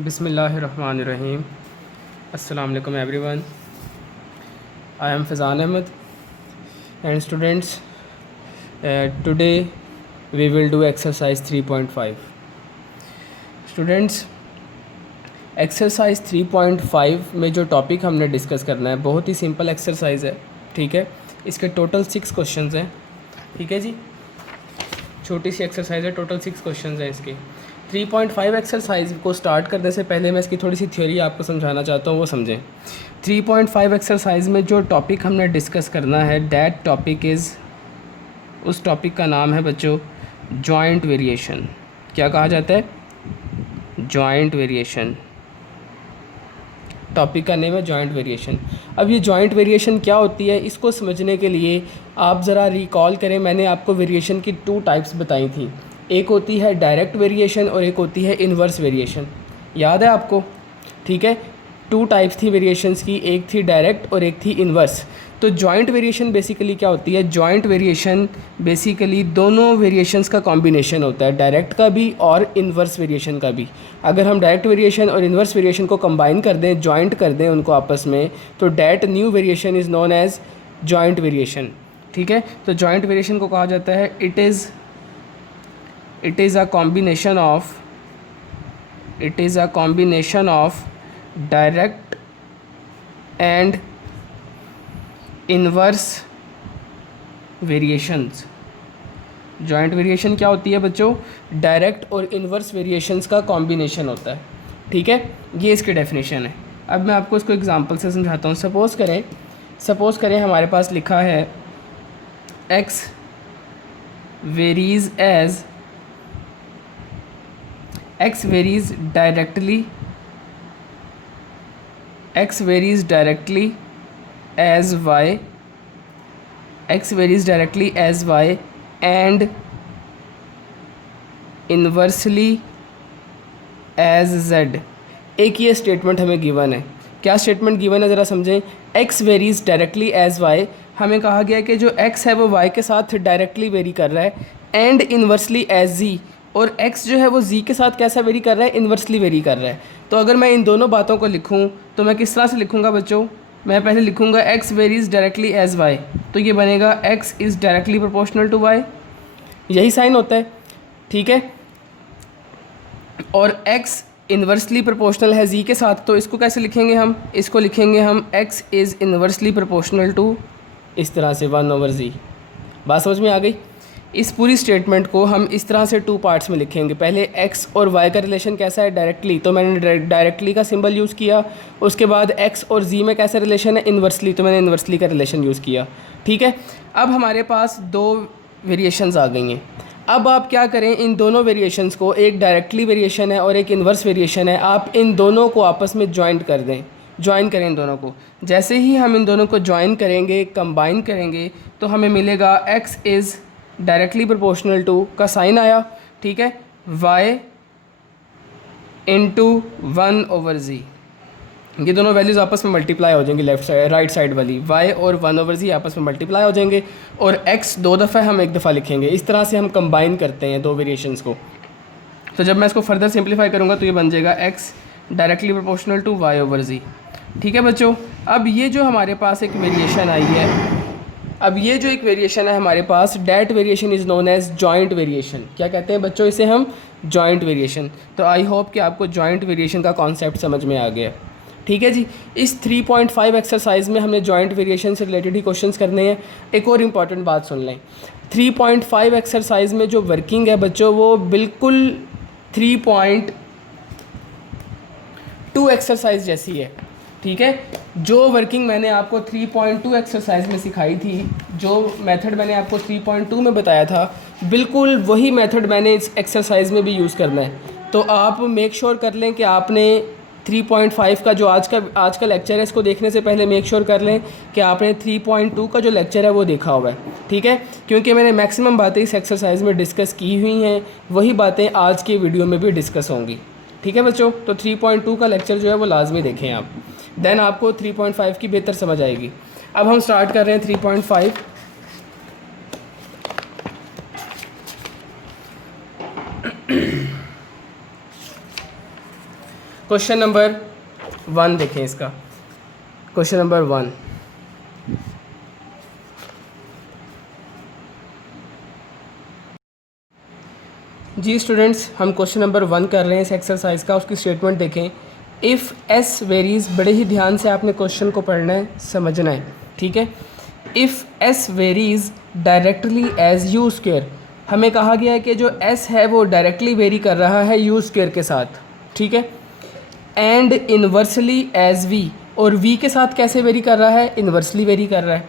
बिस्मिल्लाहिर्रहमानिर्रहीम। अस्सलाम वालेकुम everyone. I am Faizan Ahmad and students, today we will do exercise 3.5। Students, exercise 3.5 में जो टॉपिक हमने डिस्कस करना है बहुत ही सिंपल एक्सरसाइज है। ठीक है, इसके टोटल 6 क्वेश्चंस हैं। ठीक है जी, छोटी सी एक्सरसाइज है, टोटल 6 क्वेश्चंस हैं इसके। 3.5 एक्सरसाइज को स्टार्ट करने से पहले मैं इसकी थोड़ी सी थ्योरी आपको समझाना चाहता हूँ, वो समझें। 3.5 एक्सरसाइज में जो टॉपिक हमने डिस्कस करना है, दैट टॉपिक इज़, उस टॉपिक का नाम है बच्चों जॉइंट वेरिएशन। क्या कहा जाता है? Joint variation. टॉपिक का नेम है जॉइंट वेरिएशन। अब ये जॉइंट वेरिएशन क्या होती है, इसको समझने के लिए आप ज़रा रिकॉल करें। मैंने आपको वेरिएशन की 2 टाइप्स बताई थी, एक होती है डायरेक्ट वेरिएशन और एक होती है इन्वर्स वेरिएशन। याद है आपको? ठीक है, 2 टाइप्स थी वेरिएशंस की, एक थी डायरेक्ट और एक थी इन्वर्स। तो जॉइंट वेरिएशन बेसिकली क्या होती है? जॉइंट वेरिएशन बेसिकली दोनों वेरिएशंस का कॉम्बिनेशन होता है, डायरेक्ट का भी और इन्वर्स वेरिएशन का भी। अगर हम डायरेक्ट वेरिएशन और इन्वर्स वेरिएशन को कंबाइन कर दें, जॉइंट कर दें उनको आपस में, तो that new variation is known as joint variation. ठीक है, तो जॉइंट वेरिएशन को कहा जाता है it is a combination of direct and inverse variations. Joint variation क्या होती है बच्चों? डायरेक्ट और इन्वर्स वेरिएशंस का कॉम्बिनेशन होता है। ठीक है, ये इसकी डेफिनेशन है। अब मैं आपको इसको एग्जांपल से समझाता हूँ। सपोज़ करें हमारे पास लिखा है x varies directly as y and inversely as z। एक ये स्टेटमेंट हमें गिवन है। क्या स्टेटमेंट गिवन है ज़रा समझें। x varies directly as y, हमें कहा गया कि जो x है वो y के साथ डायरेक्टली वेरी कर रहा है, एंड इन्वर्सली एज z, और x जो है वो z के साथ कैसा वेरी कर रहा है? इन्वर्सली वेरी कर रहा है। तो अगर मैं इन दोनों बातों को लिखूं तो मैं किस तरह से लिखूंगा बच्चों? मैं पहले लिखूंगा x varies directly as y, तो ये बनेगा x is directly proportional to y, यही साइन होता है। ठीक है, और x इन्वर्सली प्रोपोर्शनल है z के साथ, तो इसको कैसे लिखेंगे हम? इसको लिखेंगे हम x is inversely proportional to, इस तरह से 1/z। बात समझ में आ गई? इस पूरी स्टेटमेंट को हम इस तरह से 2 पार्ट्स में लिखेंगे। पहले x और y का रिलेशन कैसा है? डायरेक्टली, तो मैंने डायरेक्टली का सिंबल यूज़ किया। उसके बाद x और z में कैसा रिलेशन है? इन्वर्सली, तो मैंने इन्वर्सली का रिलेशन यूज़ किया। ठीक है, अब हमारे पास 2 वेरिएशंस आ गई हैं। अब आप क्या करें, इन दोनों वेरिएशंस को, एक डायरेक्टली वेरिएशन है और एक इन्वर्स वेरिएशन है, आप इन दोनों को आपस में ज्वाइन करें इन दोनों को। जैसे ही हम इन दोनों को ज्वाइन करेंगे, कंबाइन करेंगे, तो हमें मिलेगा x is directly proportional to का साइन आया। ठीक है, y इंटू 1/z, ये दोनों वैल्यूज़ आपस में मल्टीप्लाई हो जाएंगी, लेफ्ट साइड राइट साइड वाली y और 1/z आपस में मल्टीप्लाई हो जाएंगे, और x 2 दफ़ा हम 1 दफ़ा लिखेंगे। इस तरह से हम कंबाइन करते हैं 2 वेरिएशंस को। तो जब मैं इसको फर्दर सिंप्लीफाई करूँगा तो ये बन जाएगा x directly proportional to y/z। ठीक है बच्चों, अब ये जो हमारे पास एक वेरिएशन आई है, अब ये जो एक वेरिएशन है हमारे पास, that variation is known as joint variation. क्या कहते हैं बच्चों इसे हम? Joint variation. तो आई होप कि आपको जॉइंट वेरिएशन का कॉन्सेप्ट समझ में आ गया। ठीक है जी, इस 3.5 एक्सरसाइज में हमने जॉइंट वेरिएशन से रिलेटेड ही क्वेश्चंस करने हैं। एक और इम्पॉर्टेंट बात सुन लें, 3.5 एक्सरसाइज में जो वर्किंग है बच्चों, वो बिल्कुल 3.2 एक्सरसाइज जैसी है। ठीक है, जो वर्किंग मैंने आपको 3.2 एक्सरसाइज में सिखाई थी, जो मेथड मैंने आपको 3.2 में बताया था, बिल्कुल वही मेथड मैंने इस एक्सरसाइज में भी यूज़ करना है। तो आप मेक श्योर कर लें कि आपने 3.5 का जो आज का लेक्चर है, इसको देखने से पहले मेक श्योर कर लें कि आपने 3.2 का जो लेक्चर है वो देखा हुआ है। ठीक है, क्योंकि मैंने मैक्सिमम बातें इस एक्सरसाइज में डिस्कस की हुई हैं, वही बातें आज के वीडियो में भी डिस्कस होंगी। ठीक है बच्चों, तो 3.2 का लेक्चर जो है वो लाजमी देखें आप, देन आपको 3.5 की बेहतर समझ आएगी। अब हम स्टार्ट कर रहे हैं 3.5। क्वेश्चन नंबर 1 देखें इसका। क्वेश्चन नंबर 1, जी स्टूडेंट्स, हम क्वेश्चन नंबर 1 कर रहे हैं इस एक्सरसाइज का। उसकी स्टेटमेंट देखें। इफ़ एस वेरीज, बड़े ही ध्यान से आपने क्वेश्चन को पढ़ना है, समझना है, ठीक है। If s varies directly as u square, हमें कहा गया है कि जो एस है वो डायरेक्टली वेरी कर रहा है यू स्क्वेयर के साथ, ठीक है। एंड इन्वर्सली एज वी, और वी के साथ कैसे वेरी कर रहा है, इन्वर्सली वेरी कर रहा है।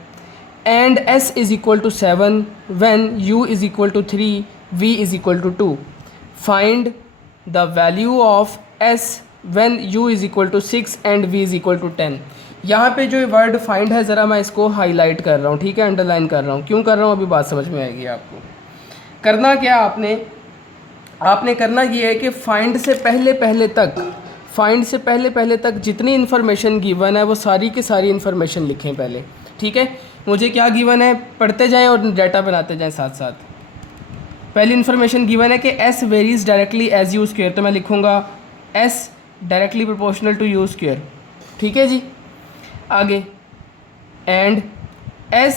And s is equal to 7 when u is equal to 3 v is equal to 2। Find the value of s when u is equal to 6 and v is equal to 10। यहाँ पे जो word find है ज़रा मैं इसको highlight कर रहा हूँ, ठीक है, अंडरलाइन कर रहा हूँ। क्यों कर रहा हूँ अभी बात समझ में आएगी आपको। करना क्या आपने करना ये है कि फाइंड से पहले तक जितनी इन्फॉर्मेशन गिवन है वो सारी की सारी इन्फॉर्मेशन लिखें पहले, ठीक है। मुझे क्या गिवन है पढ़ते जाएं और डाटा बनाते जाएं साथ साथ। पहली इन्फॉर्मेशन गिवन है कि s varies directly as u square, तो मैं लिखूँगा s directly proportional to u square, ठीक है जी। आगे and s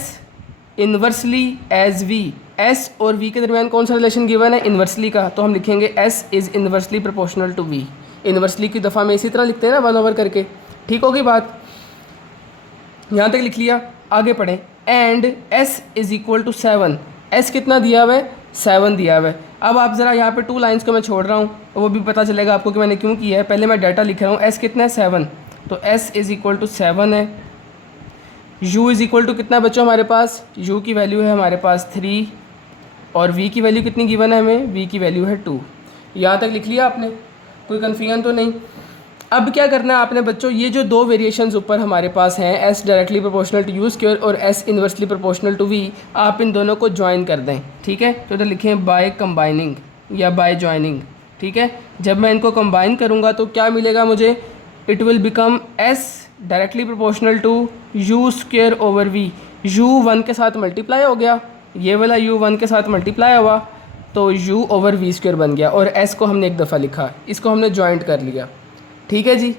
inversely as v, s और v के दरमियान कौन सा रिलेशन गिवन है, इन्वर्सली का, तो हम लिखेंगे s is inversely proportional to v। Inversely की दफ़ा में इसी तरह लिखते हैं ना 1 ओवर करके, ठीक होगी बात। यहाँ तक लिख लिया, आगे पढ़ें। And s is equal to 7, s कितना दिया हुआ है, 7 दिया हुआ है। अब आप ज़रा यहाँ पे 2 लाइंस को मैं छोड़ रहा हूँ, वो भी पता चलेगा आपको कि मैंने क्यों किया है। पहले मैं डाटा लिख रहा हूँ, s कितना है 7, तो s इज़ इक्वल टू 7 है। u इज़ इक्वल टू कितना बच्चों हमारे पास, u की वैल्यू है हमारे पास 3 और v की वैल्यू कितनी गिवन है हमें, v की वैल्यू है 2। यहाँ तक लिख लिया आपने, कोई कन्फ्यूजन तो नहीं। अब क्या करना है आपने बच्चों, ये जो 2 वेरिएशंस ऊपर हमारे पास हैं, s directly proportional to u square और s inversely proportional to v, आप इन दोनों को ज्वाइन कर दें, ठीक है। तो इधर लिखें बाय कंबाइनिंग या बाय ज्वाइनिंग, ठीक है। जब मैं इनको कंबाइन करूँगा तो क्या मिलेगा मुझे, it will become s directly proportional to u square over v। u 1 के साथ मल्टीप्लाई हो गया, ये वाला u 1 के साथ मल्टीप्लाई हुआ तो u ओवर v स्क्वायर बन गया, और s को हमने एक दफ़ा लिखा, इसको हमने ज्वाइंट कर लिया, ठीक है जी।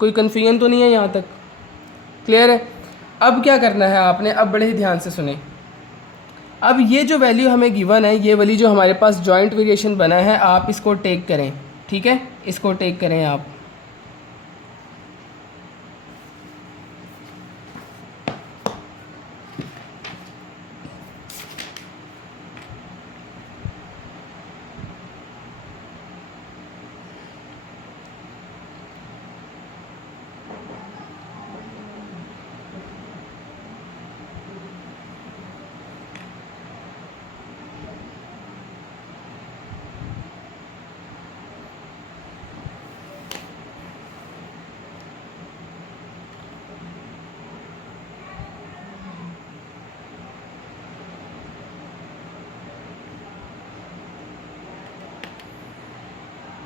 कोई कन्फ्यूजन तो नहीं है, यहाँ तक क्लियर है। अब क्या करना है आपने, अब बड़े ही ध्यान से सुने। अब ये जो वैल्यू हमें गिवन है, ये वाली जो हमारे पास जॉइंट वेरिएशन बना है, आप इसको टेक करें, ठीक है, इसको टेक करें आप।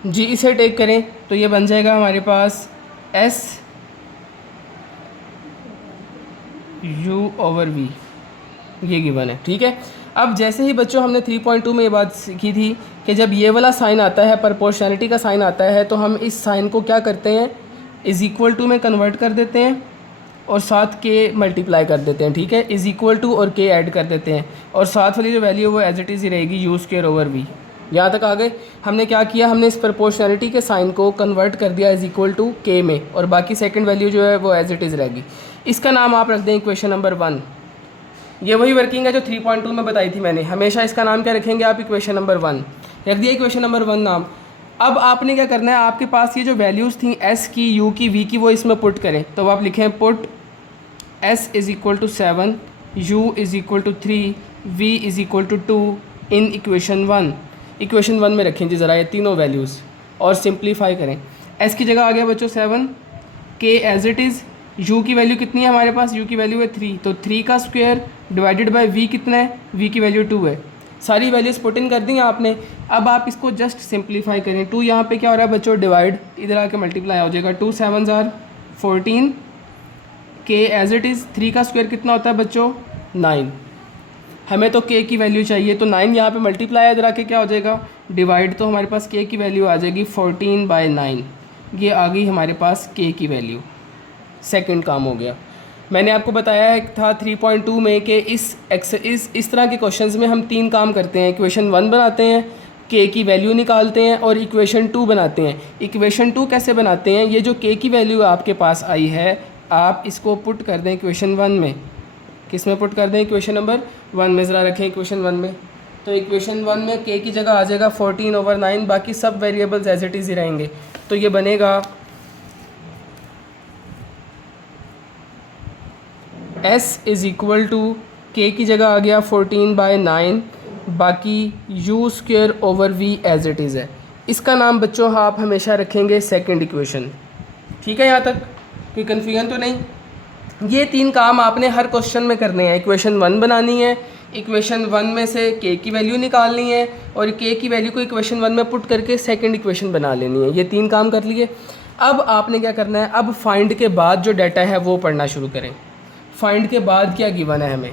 जी इसे टेक करें तो ये बन जाएगा हमारे पास s u ओवर v, ये गिवन है, ठीक है। अब जैसे ही बच्चों हमने 3.2 में ये बात सीखी थी कि जब ये वाला साइन आता है, प्रोपोर्शनैलिटी का साइन आता है, तो हम इस साइन को क्या करते हैं, इज़ इक्वल टू में कन्वर्ट कर देते हैं और साथ के मल्टीप्लाई कर देते हैं, ठीक है। इज़ इक्वल टू और के ऐड कर देते हैं, और साथ वाली जो वैल्यू वो एज इट इज़ ही रहेगी, यू स्क्वायर ओवर वी। यहाँ तक आ गए। हमने क्या किया, हमने इस प्रोपोर्शनैलिटी के साइन को कन्वर्ट कर दिया इज़ इक्वल टू के में, और बाकी सेकंड वैल्यू जो है वो एज इट इज़ रहेगी। इसका नाम आप रख दें इक्वेशन नंबर 1। ये वही वर्किंग है जो 3.2 में बताई थी मैंने। हमेशा इसका नाम क्या रखेंगे आप, इक्वेशन नंबर 1 रख दिया, इक्वेशन नंबर 1 नाम। अब आपने क्या करना है, आपके पास ये जो वैल्यूज़ थी एस की, यू की, वी की, वो इसमें पुट करें। तो आप लिखें put s is equal to 7, u is equal to 3, v is equal to 2 in equation 1। Equation 1 में रखें जी ज़रा ये तीनों वैल्यूज़ और सिंप्लीफाई करें। एस की जगह आ गया बच्चों 7, के एज इट इज़, यू की वैल्यू कितनी है हमारे पास, यू की वैल्यू है 3, तो 3 का स्क्वायर डिवाइडेड बाय वी कितना है, वी की वैल्यू 2 है। सारी वैल्यूज़ पुट इन कर दी आपने। अब आप इसको जस्ट सिंप्लीफाई करें। 2 यहाँ पे क्या हो रहा है बच्चों, डिवाइड, इधर आके मल्टीप्लाई हो जाएगा। 2 7 ज़ार 14, के एज इट इज़, 3 का स्क्वायर कितना होता है बच्चों 9। हमें तो के की वैल्यू चाहिए, तो 9 यहाँ पे मल्टीप्लाई इधर आके क्या हो जाएगा डिवाइड, तो हमारे पास के की वैल्यू आ जाएगी 14/9। ये आ गई हमारे पास k की वैल्यू। सेकंड काम हो गया। मैंने आपको बताया है था 3.2 में कि इस तरह के क्वेश्चंस में हम 3 काम करते हैं। इक्वेशन 1 बनाते हैं, k की वैल्यू निकालते हैं और इक्वेशन 2 बनाते हैं। इक्वेशन 2 कैसे बनाते हैं? ये जो k की वैल्यू आपके पास आई है, आप इसको पुट कर दें इक्वेशन 1 में। किस में पुट कर दें? इक्वेशन नंबर 1 में। ज़रा रखें इक्वेशन 1 में। तो इक्वेशन 1 में k की जगह आ जाएगा 14/9, बाकी सब वेरिएबल्स एज इट इज़ ही रहेंगे। तो ये बनेगा s is equal to k की जगह आ गया 14/9, बाकी u²/v एज इट इज़ है। इसका नाम बच्चों आप हमेशा रखेंगे सेकंड इक्वेशन। ठीक है, यहाँ तक कोई कन्फ्यूजन तो नहीं? ये 3 काम आपने हर क्वेश्चन में करने हैं। इक्वेशन 1 बनानी है, इक्वेशन 1 में से k की वैल्यू निकालनी है और k की वैल्यू को इक्वेशन 1 में पुट करके सेकंड इक्वेशन बना लेनी है। ये 3 काम कर लिए। अब आपने क्या करना है? अब फाइंड के बाद जो डाटा है वो पढ़ना शुरू करें। फाइंड के बाद क्या गिवन है हमें?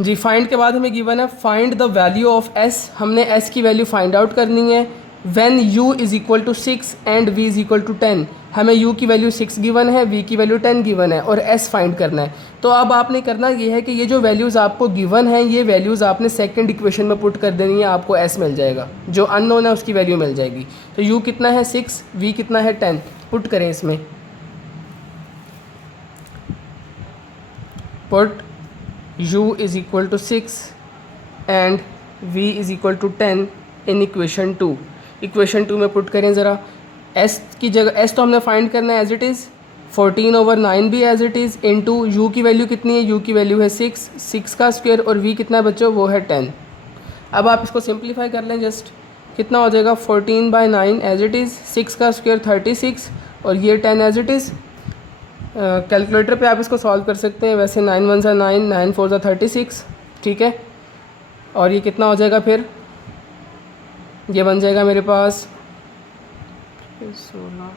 जी, फाइंड के बाद हमें गिवन है find the value of s। हमने s की वैल्यू फाइंड आउट करनी है when u is equal to 6 and v is equal to 10। हमें u की वैल्यू 6 गिवन है, v की वैल्यू 10 गिवन है और s फाइंड करना है। तो अब आपने करना ये है कि ये जो वैल्यूज़ आपको गिवन हैं, ये वैल्यूज़ आपने सेकंड इक्वेशन में पुट कर देनी है, आपको s मिल जाएगा। जो अननोन है उसकी वैल्यू मिल जाएगी। तो u कितना है? 6, v कितना है? 10। पुट करें इसमें। Put u is equal to 6 and v is equal to 10 in equation 2। Equation 2 में पुट करें ज़रा। s की जगह s तो हमने फाइंड करना है एज इट इज़, 14/9 भी as it is, into u की वैल्यू कितनी है? u की वैल्यू है 6 का स्क्वायर और v कितना है बच्चों? वो है 10। अब आप इसको सिंप्लीफाई कर लें जस्ट। कितना हो जाएगा? 14/9 एज इट इज़, 6 का स्क्वायर 36 और ये 10 एज इट इज़। कैलकुलेटर पे आप इसको सॉल्व कर सकते हैं। वैसे 9 1 9, 9 4 36। ठीक है, और ये कितना हो जाएगा फिर? ये बन जाएगा मेरे पास 16,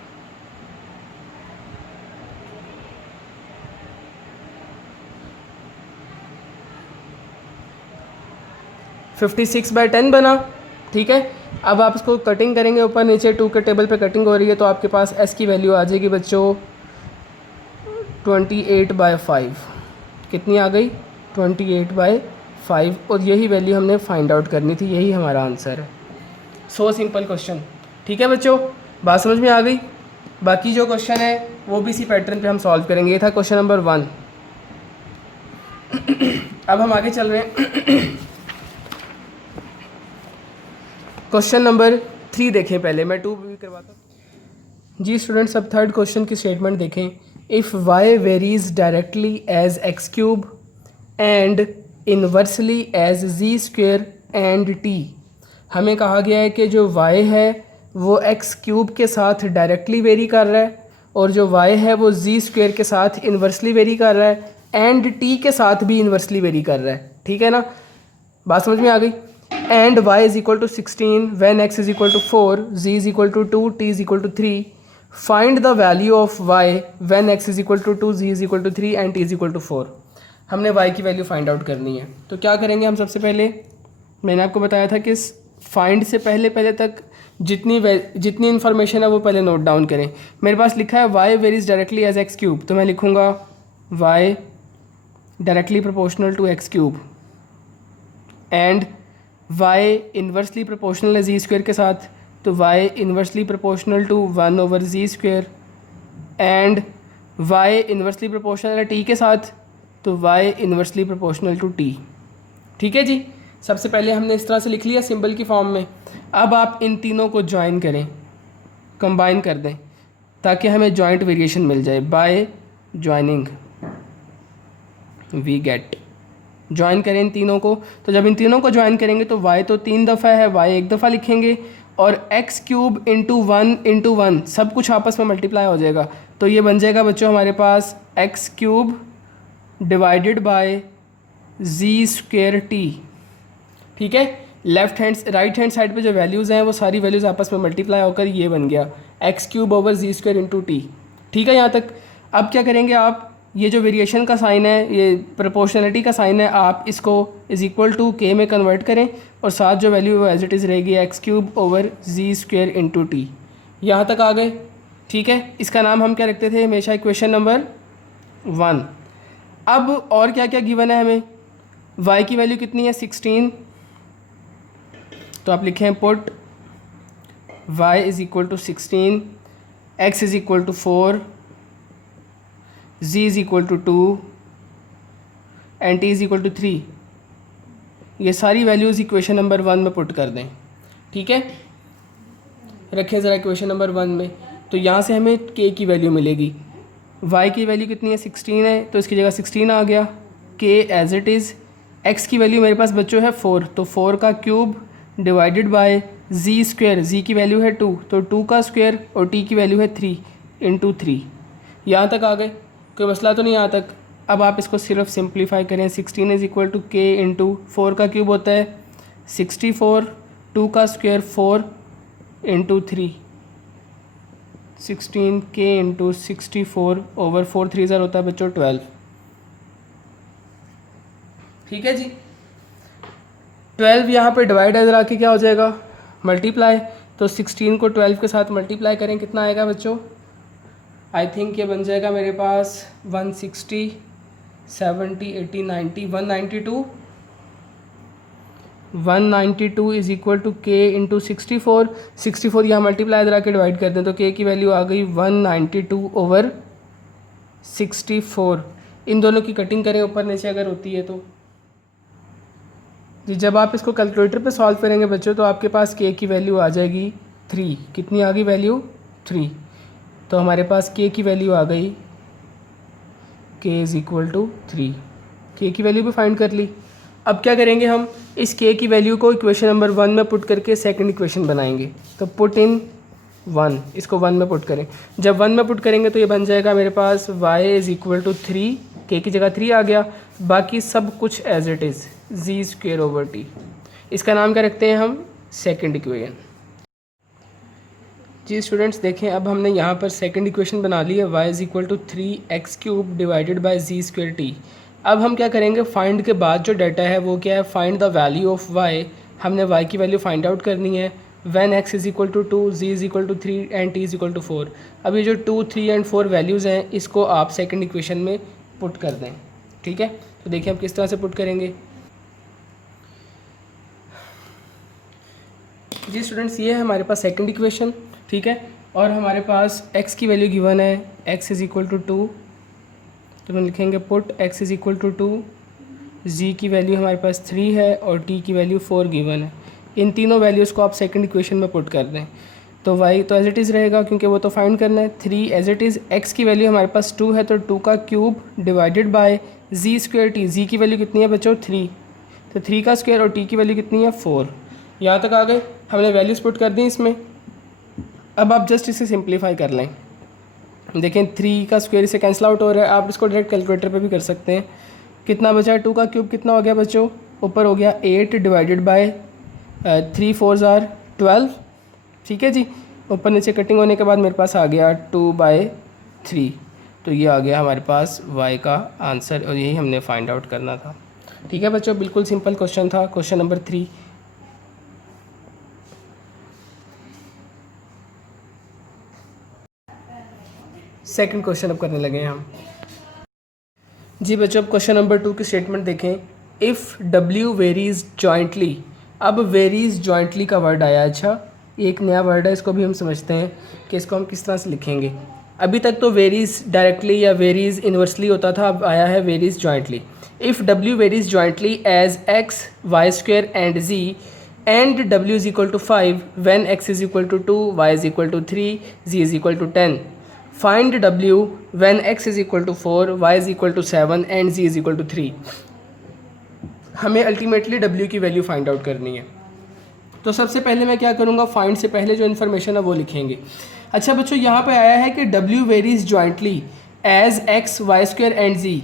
56/10 बना। ठीक है, अब आप इसको कटिंग करेंगे ऊपर नीचे, 2 के टेबल पे कटिंग हो रही है, तो आपके पास s की वैल्यू आ जाएगी बच्चों 28/5। कितनी आ गई? 28/5। और यही वैल्यू हमने फाइंड आउट करनी थी, यही हमारा आंसर है। So simple question. ठीक है बच्चों, बात समझ में आ गई? बाकी जो क्वेश्चन है वो भी इसी पैटर्न पे हम सॉल्व करेंगे। ये था क्वेश्चन नंबर 1। अब हम आगे चल रहे हैं। क्वेश्चन नंबर 3 देखें पहले, मैं 2 भी करवाता हूँ। जी स्टूडेंट्स, अब थर्ड क्वेश्चन की स्टेटमेंट देखें। If y varies directly as x³ and inversely as z² and t। हमें कहा गया है कि जो y है वो x³ के साथ डायरेक्टली वेरी कर रहा है और जो y है वो z² के साथ इन्वर्सली वेरी कर रहा है एंड t के साथ भी इन्वर्सली वेरी कर रहा है। ठीक है ना, बात समझ में आ गई? And y is equal to 16 when x is equal to 4, z is equal to 2, t is equal to 3। Find the value of y when x is equal to 2, z is equal to 3 and t is equal to 4। हमने y की value find out करनी है। तो क्या करेंगे हम? सबसे पहले मैंने आपको बताया था कि फाइंड से पहले तक जितनी इन्फॉर्मेशन है वो पहले नोट डाउन करें। मेरे पास लिखा है y varies directly as x³, तो मैं लिखूँगा y directly proportional to x³ and y inversely proportional है z² के साथ, तो y inversely proportional to 1/z² and y inversely proportional है t के साथ, तो y inversely proportional to t। ठीक है जी, सबसे पहले हमने इस तरह से लिख लिया सिंबल की फॉर्म में। अब आप इन तीनों को ज्वाइन करें, कंबाइन कर दें ताकि हमें जॉइंट वेरिएशन मिल जाए। By joining we get, join करें इन तीनों को। तो जब इन तीनों को ज्वाइन करेंगे तो y तो 3 दफ़ा है, y 1 दफ़ा लिखेंगे और x³ इंटू 1 सब कुछ आपस में मल्टीप्लाई हो जाएगा। तो ये बन जाएगा बच्चों हमारे पास x³ divided by z² t। ठीक है, राइट हैंड साइड पे जो वैल्यूज़ हैं वो सारी वैल्यूज़ आपस में मल्टीप्लाई होकर ये बन गया x³ over z² into t। ठीक है यहाँ तक? अब क्या करेंगे आप? ये जो वेरिएशन का साइन है, ये प्रोपोर्शनलिटी का साइन है, आप इसको इज़ इक्वल टू के में कन्वर्ट करें और साथ जो वैल्यू है वो एज इट इज़ रहेगी एक्स क्यूब ओवर जी स्क्वेयर इंटू टी। यहाँ तक आ गए, ठीक है। इसका नाम हम क्या रखते थे हमेशा, इक्वेशन नंबर 1। अब और क्या क्या गिवन है हमें, y की वैल्यू कितनी है 16, तो आप लिखें put y is equal to 16, x is equal to 4, z is equal to 2 and t is equal to 3। ये सारी वैल्यूज़ इक्वेशन नंबर 1 में पुट कर दें, ठीक है। रखें ज़रा इक्वेशन नंबर 1 में, तो यहाँ से हमें k की वैल्यू मिलेगी। y की वैल्यू कितनी है 16 है, तो इसकी जगह 16 आ गया, k as it is. x की वैल्यू मेरे पास बच्चों है 4, तो 4 का cube divided by z square, z की वैल्यू है 2, तो 2 का स्क्वेयर, और t की वैल्यू है 3 इंटू 3। यहाँ तक आ गए, कोई मसला तो नहीं यहाँ तक। अब आप इसको सिर्फ सिंप्लीफाई करें, 16 इज़ इक्वल टू के इंटू 4 का क्यूब होता है 64, 2 का स्क्वेयर 4 इंटू 3, 16 के इंटू 64 ओवर 4 3 ज़र होता है बच्चों 12, ठीक है जी। 12 यहाँ पे डिवाइड इधर आके क्या हो जाएगा मल्टीप्लाई, तो 16 को 12 के साथ मल्टीप्लाई करें, कितना आएगा बच्चों, आई थिंक ये बन जाएगा मेरे पास 160, 70, 80, 90, 192, 192 इज़ इक्वल टू के इंटू 64, 64 यहाँ मल्टीप्लाई इधर आके डिवाइड कर दें, तो के की वैल्यू आ गई 192 ओवर 64। इन दोनों की कटिंग करें ऊपर नीचे अगर होती है तो जी। जब आप इसको कैलकुलेटर पे सॉल्व करेंगे बच्चों, तो आपके पास के की वैल्यू आ जाएगी 3। कितनी आ गई वैल्यू 3, तो हमारे पास के की वैल्यू आ गई के इज़ इक्वल टू 3। के की वैल्यू भी फाइंड कर ली। अब क्या करेंगे हम, इस के की वैल्यू को इक्वेशन नंबर 1 में पुट करके सेकंड इक्वेशन बनाएंगे। तो पुट इन 1, इसको 1 में पुट करें। जब 1 में पुट करेंगे तो ये बन जाएगा मेरे पास y इज़ इक्वल टू 3, के की जगह 3 आ गया, बाकी सब कुछ as it is z square over t. इसका नाम क्या रखते हैं हम, सेकंड इक्वेशन। जी स्टूडेंट्स देखें, अब हमने यहाँ पर सेकंड इक्वेशन बना ली है, y is equal to 3x cube divided by ji square t. अब हम क्या करेंगे, फाइंड के बाद जो डाटा है वो क्या है, find the value of y। हमने y की वैल्यू फाइंड आउट करनी है when x is equal to 2, z is equal to 3 and t is equal to 4। अब ये जो 2, 3 एंड 4 वैल्यूज़ हैं, इसको आप सेकंड इक्वेशन में पुट कर दें, ठीक है। तो देखिए हम किस तरह से पुट करेंगे। जी स्टूडेंट्स, ये है हमारे पास सेकंड इक्वेशन, ठीक है। और हमारे पास x की वैल्यू गिवन है, x इज़ इक्वल टू 2, तो हम लिखेंगे put x is equal to 2, z की वैल्यू हमारे पास 3 है और t की वैल्यू 4 गिवन है। इन तीनों वैल्यूज़ को आप सेकंड इक्वेशन में पुट कर दें, तो y तो एज इट इज़ रहेगा क्योंकि वो तो फाइंड करना है। 3 एज इट इज़, x की वैल्यू हमारे पास 2 है, तो 2 का cube divided by ji square T. G की वैल्यू कितनी है बच्चों 3, तो 3 का स्क्वायर, और t की वैल्यू कितनी है 4। यहाँ तक आ गए, हमने वैल्यूज़ पुट कर दी इसमें। अब आप जस्ट इसे सिंप्लीफाई कर लें, देखें 3 का स्क्वायर इसे कैंसिल आउट हो रहा है, आप इसको डायरेक्ट कैलकुलेटर पे भी कर सकते हैं। कितना बचा है, 2 का क्यूब कितना हो गया बच्चों, ऊपर हो गया 8 डिवाइडेड बाय 3 4 आर 12, ठीक है जी। ऊपर नीचे कटिंग होने के बाद मेरे पास आ गया 2/3, तो ये आ गया हमारे पास y का आंसर, और यही हमने फाइंड आउट करना था, ठीक है बच्चों। बिल्कुल सिंपल क्वेश्चन था, क्वेश्चन नंबर 3। सेकंड क्वेश्चन अब करने लगे हैं हम। जी बच्चों, अब क्वेश्चन नंबर 2 की स्टेटमेंट देखें। इफ़ W वेरीज जॉइंटली, अब वेरीज जॉइंटली का वर्ड आया। अच्छा, एक नया वर्ड है, इसको भी हम समझते हैं कि इसको हम किस तरह से लिखेंगे। अभी तक तो वेरीज डायरेक्टली या वेरीज इन्वर्सली होता था, अब आया है varies jointly. If W varies jointly as x, y square and z and W is equal to 5 when x is equal to 2, y is equal to 3, z is equal to 10। Find W when x is equal to 4, y is equal to 7 and z is equal to 3। हमें ultimately W की value find out करनी है। तो सबसे पहले मैं क्या करूँगा, फाइंड से पहले जो इन्फॉर्मेशन है वो लिखेंगे। अच्छा बच्चों, यहाँ पे आया है कि W varies jointly as x, y square and z।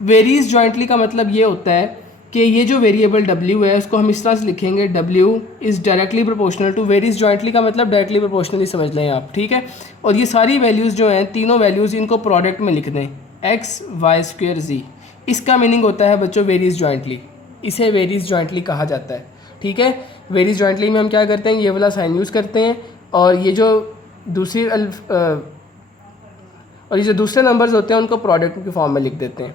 Varies jointly का मतलब ये होता है कि ये जो वेरिएबल W है उसको हम इस तरह से लिखेंगे, W is directly proportional to. Varies jointly का मतलब डायरेक्टली प्रोपोर्शनली समझ लें आप, ठीक है। और ये सारी वैल्यूज़ जो हैं, तीनों वैल्यूज़, इनको प्रोडक्ट में लिख दें, एक्स वाई स्क्वेयर जी। इसका मीनिंग होता है बच्चों वेरीज जॉइंटली, इसे वेरीज जॉइंटली कहा जाता है। ठीक है, वेरीज जॉइंटली में हम क्या करते हैं, ये वाला साइन यूज़ करते हैं और ये जो दूसरे नंबर्स होते हैं उनको प्रोडक्ट की फॉर्म में लिख देते हैं।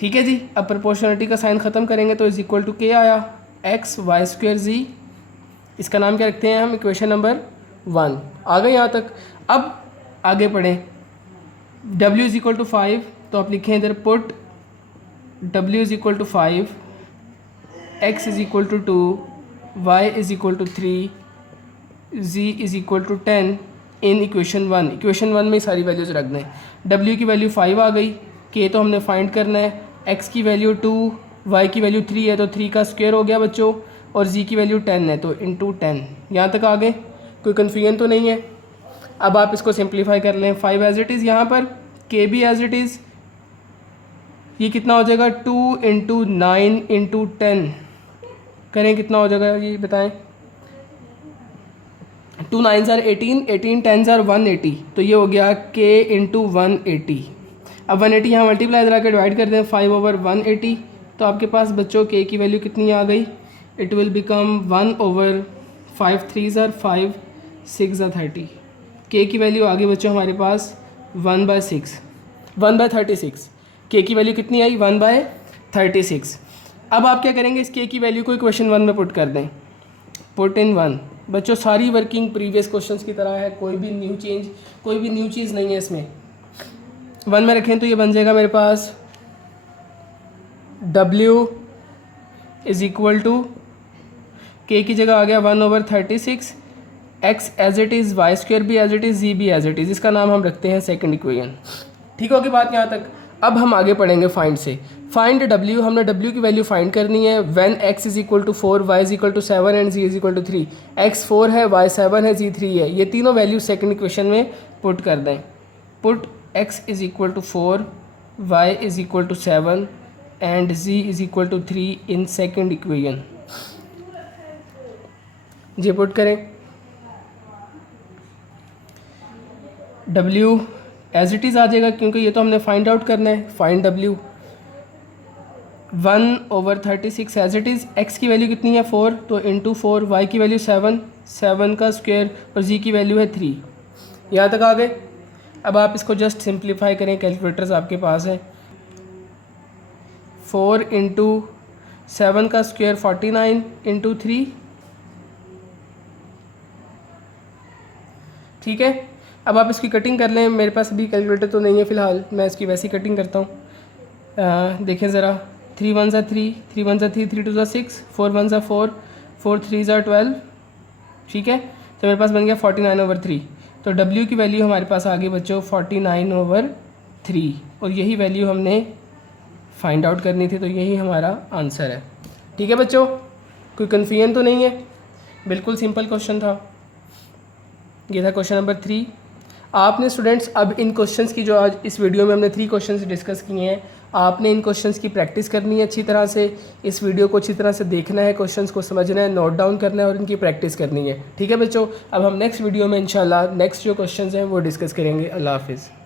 ठीक है जी, अब प्रोपोर्शनलिटी का साइन ख़त्म करेंगे तो इज इक्वल टू के आया एक्स वाई स्क्वेयर जी। इसका नाम क्या रखते हैं हम, इक्वेशन नंबर 1। आ गए यहाँ तक। अब आगे पढ़ें, w इज़ इक्वल टू 5, तो आप लिखें इधर put w is equal to 5, x is equal to 2, y is equal to 3, z is equal to 10 in equation 1। Equation 1 में सारी वैल्यूज़ रख दें। w की वैल्यू 5 आ गई, k तो हमने फाइंड करना है, x की वैल्यू 2, y की वैल्यू 3 है तो 3 का स्क्वायर हो गया बच्चों, और z की वैल्यू 10 है तो इंटू 10। यहाँ तक आ गए, कोई कन्फ्यूजन तो नहीं है। अब आप इसको सिंप्लीफाई कर लें, 5 एज इट इज़, यहाँ पर k भी एज इट इज़, ये कितना हो जाएगा 2 इंटू 9 इंटू 10 करें कितना हो जाएगा ये बताएं। 2 9s are 18, 18 10s are 180, तो ये हो गया k इंटू 180। अब 180 यहाँ मल्टीप्लाई करा के डिवाइड कर दें 5 ओवर 180, तो आपके पास बच्चों k की वैल्यू कितनी आ गई, it will become 1 over 5 3s are 5 6 are 30। k की वैल्यू आ गई बच्चों हमारे पास 1/36। k की वैल्यू कितनी आई, 1/36। अब आप क्या करेंगे, इस k की वैल्यू को इक्वेशन 1 में पुट कर दें, पुट इन 1। बच्चों सारी वर्किंग प्रीवियस क्वेश्चंस की तरह है, कोई भी न्यू चीज़ नहीं है इसमें। 1 में रखें तो ये बन जाएगा मेरे पास w is equal to k की जगह आ गया 1/36, x as it is, y square भी एज इट इज़, z भी एज इट इज़। इसका नाम हम रखते हैं सेकंड इक्वेशन। ठीक होगी बात यहाँ तक। अब हम आगे पढ़ेंगे फाइंड से। फाइंड w, हमने w की वैल्यू फाइंड करनी है when x is equal to 4, y is equal to 7 and z is equal to 3। x 4 है, y 7 है, z 3 है, ये तीनों वैल्यू सेकंड इक्वेशन में पुट कर दें। Put x is equal to 4, y is equal to 7 and z is equal to 3 in second equation. ये put करें, w एज इट इज़ आ जाएगा क्योंकि ये तो हमने फाइंड आउट करना है। Find w 1/36 as it is, x की वैल्यू कितनी है 4, तो इंटू 4, y की वैल्यू 7, 7 का स्क्वायर, और z की वैल्यू है 3। यहाँ तक आ गए। अब आप इसको जस्ट सिंप्लीफाई करें, कैलकुलेटर्स आपके पास है। 4 इंटू 7 का स्क्वायर 49 इंटू 3। ठीक है, अब आप इसकी कटिंग कर लें। मेरे पास अभी कैलकुलेटर तो नहीं है फ़िलहाल, मैं इसकी वैसी कटिंग करता हूँ। देखें ज़रा, 3 1s are 3, 3 1s are 3, 3 2s are 6, 4 1s are 4, 4 3s are 12। ठीक है, तो मेरे पास बन गया 49/3। तो w की वैल्यू हमारे पास आ गई बच्चों 49/3, और यही वैल्यू हमने फाइंड आउट करनी थी, तो यही हमारा आंसर है। ठीक है बच्चों, कोई कन्फ्यूजन तो नहीं है, बिल्कुल सिंपल क्वेश्चन था। ये था क्वेश्चन नंबर 3। आपने स्टूडेंट्स अब इन क्वेश्चंस की, जो आज इस वीडियो में हमने 3 क्वेश्चंस डिस्कस किए हैं, आपने इन क्वेश्चंस की प्रैक्टिस करनी है अच्छी तरह से। इस वीडियो को अच्छी तरह से देखना है, क्वेश्चंस को समझना है, नोट डाउन करना है और इनकी प्रैक्टिस करनी है। ठीक है बच्चों, अब हम नेक्स्ट वीडियो में इंशाल्लाह नेक्स्ट जो क्वेश्चंस हैं वो डिस्कस करेंगे। अल्लाह हाफिज़।